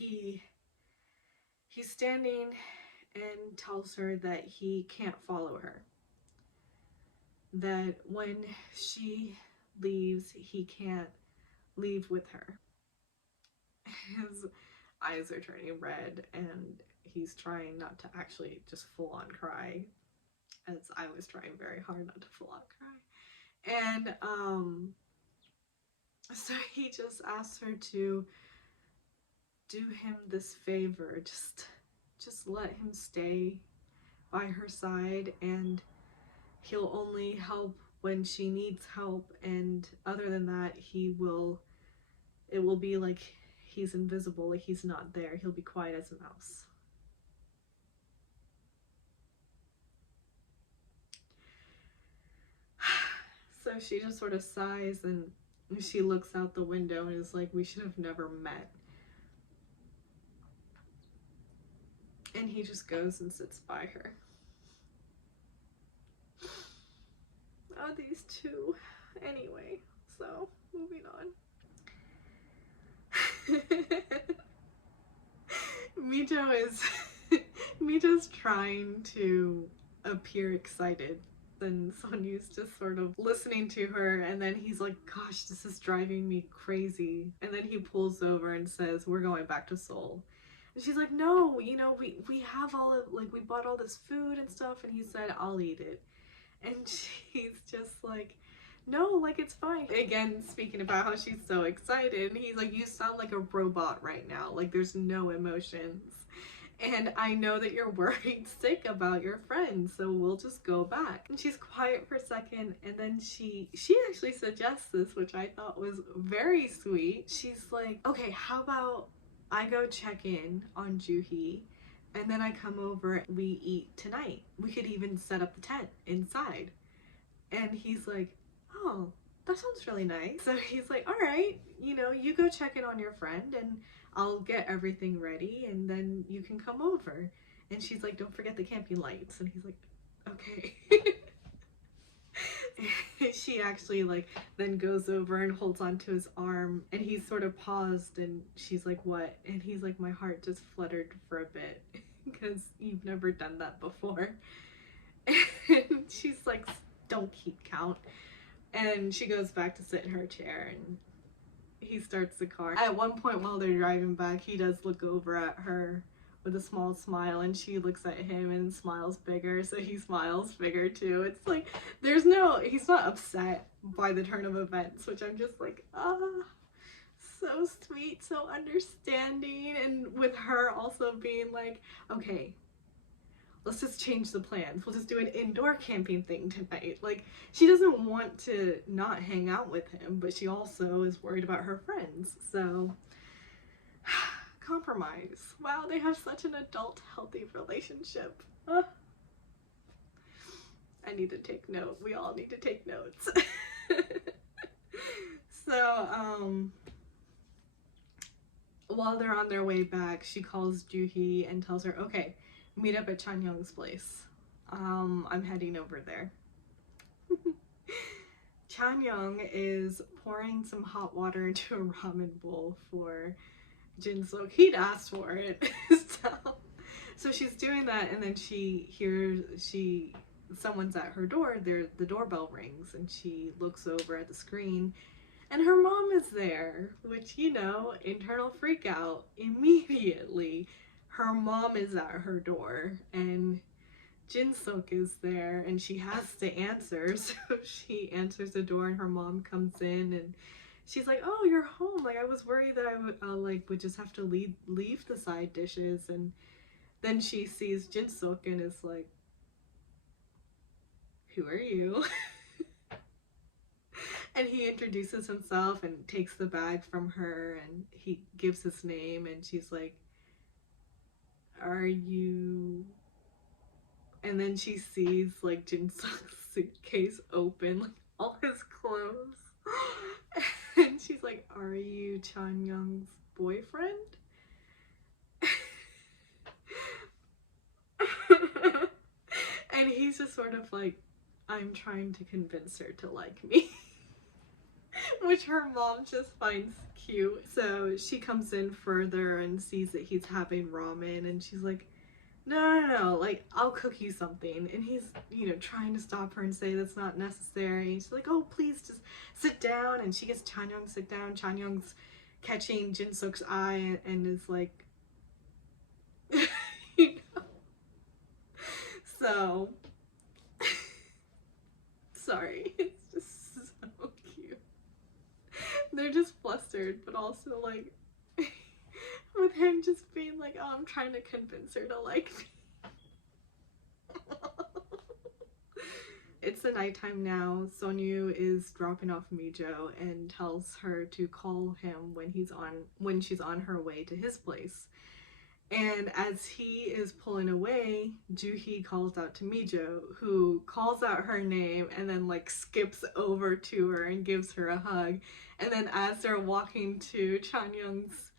he's standing and tells her that he can't follow her. That when she leaves, he can't leave with her. His eyes are turning red and he's trying not to actually just full on cry, as I was trying very hard not to full on cry. And so he just asks her to do him this favor, just let him stay by her side, and he'll only help when she needs help, and other than that it will be like he's invisible, like he's not there. He'll be quiet as a mouse. So she just sort of sighs and she looks out the window and is like, we should have never met. And he just goes and sits by her. Oh, these two. Anyway, so moving on. Mito's trying to appear excited. And Sonyu's just sort of listening to her, and then he's like, gosh, this is driving me crazy. And then he pulls over and says, we're going back to Seoul. And she's like, no, you know, we have all of, like, we bought all this food and stuff. And he said, I'll eat it. And she's just like, no, like, it's fine. Again, speaking about how she's so excited, he's like, you sound like a robot right now. Like, there's no emotions. And I know that you're worried sick about your friends, so we'll just go back. And she's quiet for a second, and then she actually suggests this, which I thought was very sweet. She's like, okay, how about I go check in on Juhi, and then I come over, we eat tonight. We could even set up the tent inside. And he's like, oh, that sounds really nice. So he's like, all right, you know, you go check in on your friend and I'll get everything ready and then you can come over. And she's like, don't forget the camping lights. And he's like, okay. She actually like then goes over and holds onto his arm, and he's sort of paused and she's like, what? And he's like, my heart just fluttered for a bit because you've never done that before. And she's like, don't keep count. And she goes back to sit in her chair and he starts the car. At one point while they're driving back, he does look over at her with a small smile, and she looks at him and smiles bigger, so he smiles bigger too. It's like, he's not upset by the turn of events, which I'm just like, so sweet, so understanding. And with her also being like, okay, let's just change the plans. We'll just do an indoor camping thing tonight. Like, she doesn't want to not hang out with him, but she also is worried about her friends. So, compromise. Wow, they have such an adult, healthy relationship. I need to take note. We all need to take notes. So, while they're on their way back, she calls Juhi and tells her, okay, meet up at Chanyoung's place. I'm heading over there. Chanyoung is pouring some hot water into a ramen bowl for Jin-sook. He'd asked for it. So she's doing that, and then she hears someone's at her door. The doorbell rings, and she looks over at the screen, and her mom is there, which, you know, internal freak out immediately. Her mom is at her door, and Jin-sook is there, and she has to answer. So she answers the door, and her mom comes in, and she's like, oh, you're home. Like, I was worried that I would just have to leave the side dishes. And then she sees Jin-sook and is like, who are you? And he introduces himself and takes the bag from her, and he gives his name, and she's like, are you... And then she sees like Jin-sook's suitcase open, like all his clothes. And she's like, are you Chanyoung's boyfriend? And he's just sort of like, I'm trying to convince her to like me. which her mom just finds cute. So she comes in further and sees that he's having ramen, and she's like, no, like, I'll cook you something. And he's, trying to stop her and say that's not necessary. She's like, oh, please just sit down. And she gets Chanyeong to sit down. Chanyeong's catching Jin-suk's eye and is like, you know? So, sorry, it's just so cute. They're just flustered, but also like, with him just being like, oh, I'm trying to convince her to like me. It's the nighttime now. Sonyu is dropping off Mijo and tells her to call him when she's on her way to his place. And as he is pulling away, Joohee calls out to Mijo, who calls out her name and then like skips over to her and gives her a hug. And then as they're walking to Chanyeong's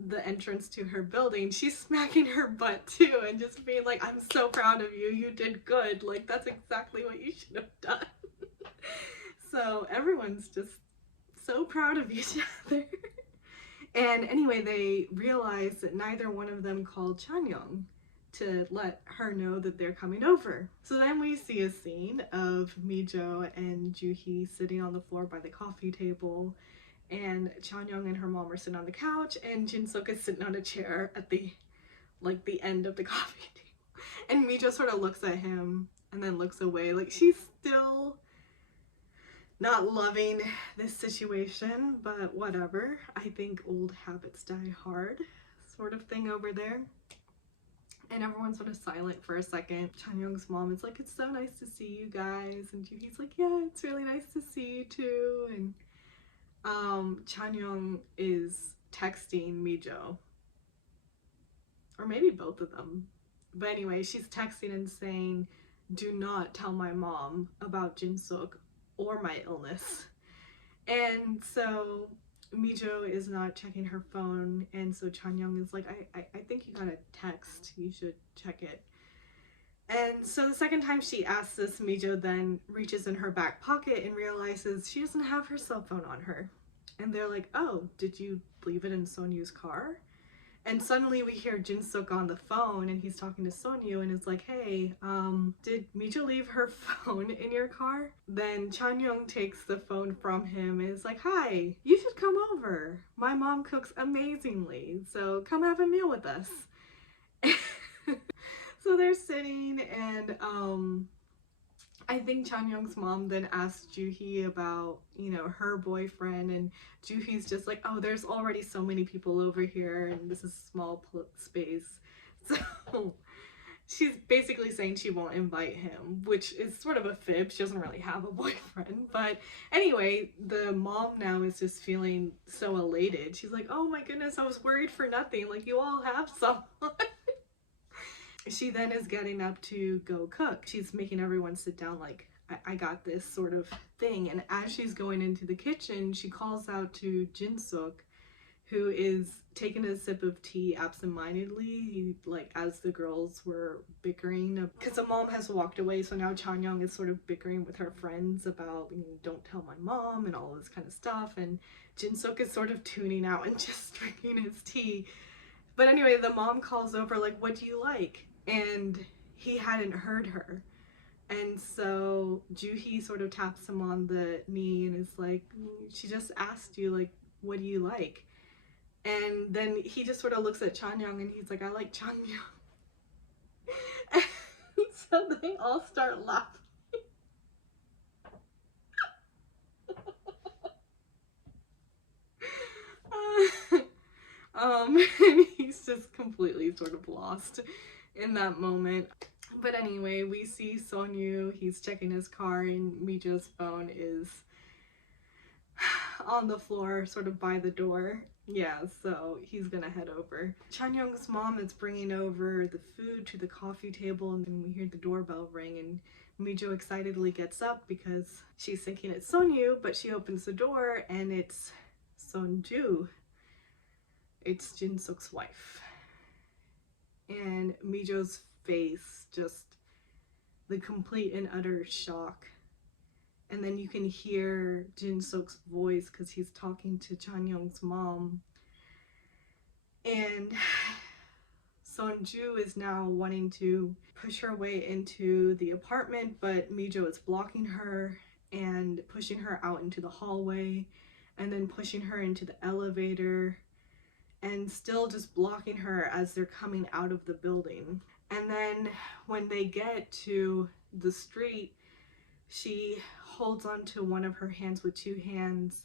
the entrance to her building, she's smacking her butt too and just being like, I'm so proud of you, you did good, like that's exactly what you should have done. So everyone's just so proud of each other. And anyway, they realize that neither one of them called Chanyeong to let her know that they're coming over. So then we see a scene of Mijo and Joohee sitting on the floor by the coffee table, and Chanyeong and her mom are sitting on the couch, and Jin-suk is sitting on a chair at the end of the coffee table. And Mijo sort of looks at him and then looks away, like she's still not loving this situation, but whatever. I think old habits die hard, sort of thing over there. And everyone's sort of silent for a second. Chanyeong's mom is like, it's so nice to see you guys. And Joohee's like, yeah, it's really nice to see you too. And Chanyeong is texting Mijo, or maybe both of them, but anyway, she's texting and saying, do not tell my mom about Jin-suk or my illness. And so Mijo is not checking her phone, and so Chanyeong is like, I think you got a text, you should check it. And so the second time she asks this, Mijo then reaches in her back pocket and realizes she doesn't have her cell phone on her. And they're like, oh, did you leave it in Sonyu's car? And suddenly we hear Jin-suk on the phone, and he's talking to Sonyu and is like, hey, did Mijo leave her phone in your car? Then Chanyeong takes the phone from him and is like, hi, you should come over. My mom cooks amazingly, so come have a meal with us. So they're sitting, and I think Chanyeong's mom then asked Joohee about, her boyfriend, and Joohee's just like, oh, there's already so many people over here, and this is a small space. So she's basically saying she won't invite him, which is sort of a fib. She doesn't really have a boyfriend. But anyway, the mom now is just feeling so elated. She's like, oh my goodness, I was worried for nothing. Like, you all have someone. She then is getting up to go cook. She's making everyone sit down like, I got this sort of thing. And as she's going into the kitchen, she calls out to Jin-suk, who is taking a sip of tea absentmindedly, like as the girls were bickering. Because the mom has walked away, so now Chanyeong is sort of bickering with her friends about, don't tell my mom and all this kind of stuff. And Jin-suk is sort of tuning out and just drinking his tea. But anyway, the mom calls over like, what do you like? And he hadn't heard her. And so Joohee sort of taps him on the knee and is like, she just asked you, like, what do you like? And then he just sort of looks at Chanyeong and he's like, I like Chanyeong. And so they all start laughing. And he's just completely sort of lost in that moment. But anyway, we see Sonyu, he's checking his car, and Mijo's phone is on the floor sort of by the door. Yeah, so he's gonna head over. Chanyeong's mom is bringing over the food to the coffee table, and then we hear the doorbell ring, and Mijo excitedly gets up because she's thinking it's Sonyu, but she opens the door and it's Sonju. It's Jin-suk's wife. And Mijo's face, just the complete and utter shock And then you can hear Jin-suk's voice because he's talking to Chan-young's mom. And Sonju is now wanting to push her way into the apartment, but Mijo is blocking her and pushing her out into the hallway, and then pushing her into the elevator, and still just blocking her as they're coming out of the building. And then when they get to the street, she holds onto one of her hands with two hands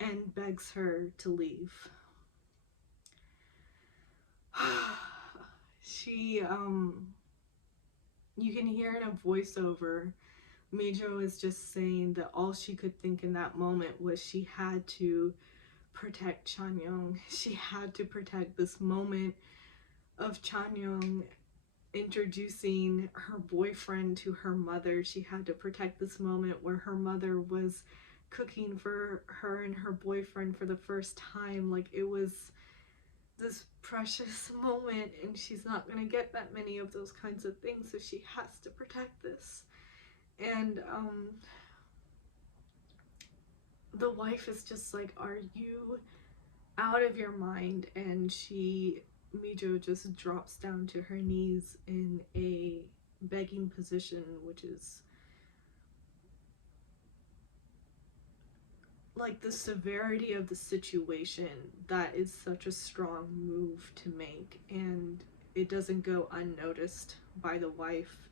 and begs her to leave. She, you can hear in a voiceover, Mijo is just saying that all she could think in that moment was she had to protect Chan-young. She had to protect this moment of Chan-young introducing her boyfriend to her mother. She had to protect this moment where her mother was cooking for her and her boyfriend for the first time. Like, it was this precious moment, and she's not gonna get that many of those kinds of things, so she has to protect this. And the wife is just like, are you out of your mind? And Mijo just drops down to her knees in a begging position, which is like the severity of the situation. That is such a strong move to make, and it doesn't go unnoticed by the wife.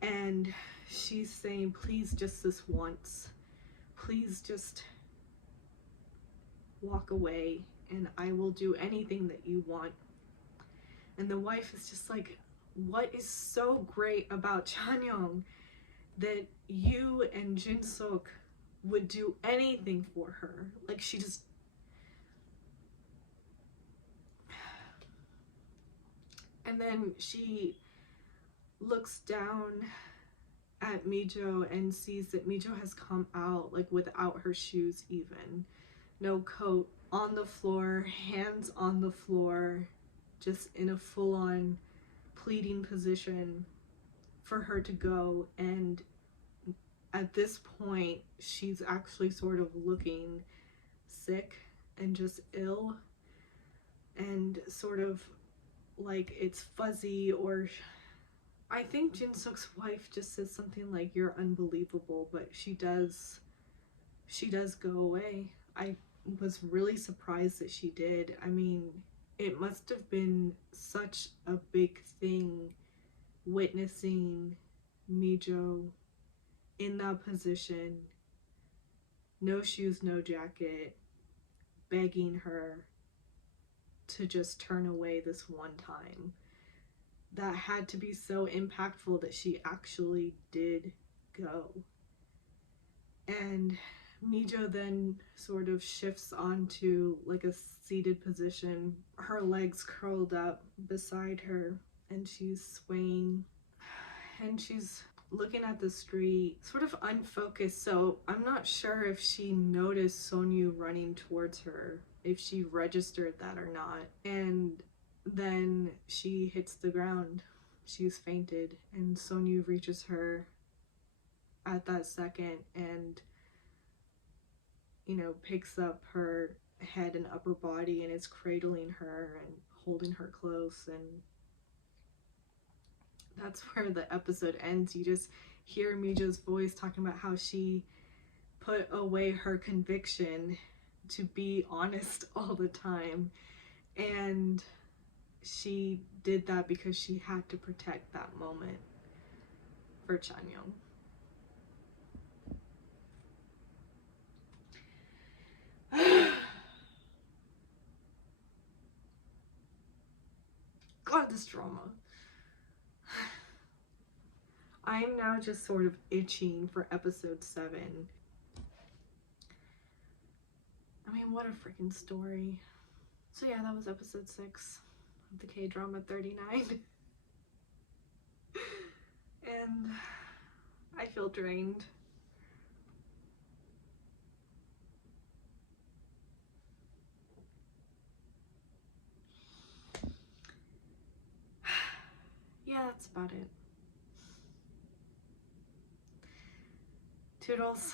And she's saying, please, just this once, please just walk away and I will do anything that you want. And the wife is just like, what is so great about Chan-young that you and Jin-suk would do anything for her? Like, she just... And then she looks down at Mijo and sees that Mijo has come out, like, without her shoes even. No coat, on the floor, hands on the floor, just in a full-on pleading position for her to go. And at this point, she's actually sort of looking sick and just ill, and sort of like it's fuzzy, or I think Jin-suk's wife just says something like, you're unbelievable, but she does go away. I was really surprised that she did. I mean, it must have been such a big thing witnessing Mijo in that position, no shoes, no jacket, begging her to just turn away this one time. That had to be so impactful that she actually did go. And Mijo then sort of shifts onto like a seated position, her legs curled up beside her, and she's swaying, and she's looking at the street, sort of unfocused. So I'm not sure if she noticed Sonyu running towards her, if she registered that or not. And then she hits the ground. She's fainted, and Sonyu reaches her at that second and, you know, picks up her head and upper body and is cradling her and holding her close. And that's where the episode ends. You just hear Mijo's voice talking about how she put away her conviction to be honest all the time, and she did that because she had to protect that moment for Chan-young. God, this drama. I'm now just sort of itching for episode 7. I mean, what a freaking story. So yeah, that was episode 6 of the K-drama 39. And I feel drained. Yeah, that's about it. Toodles.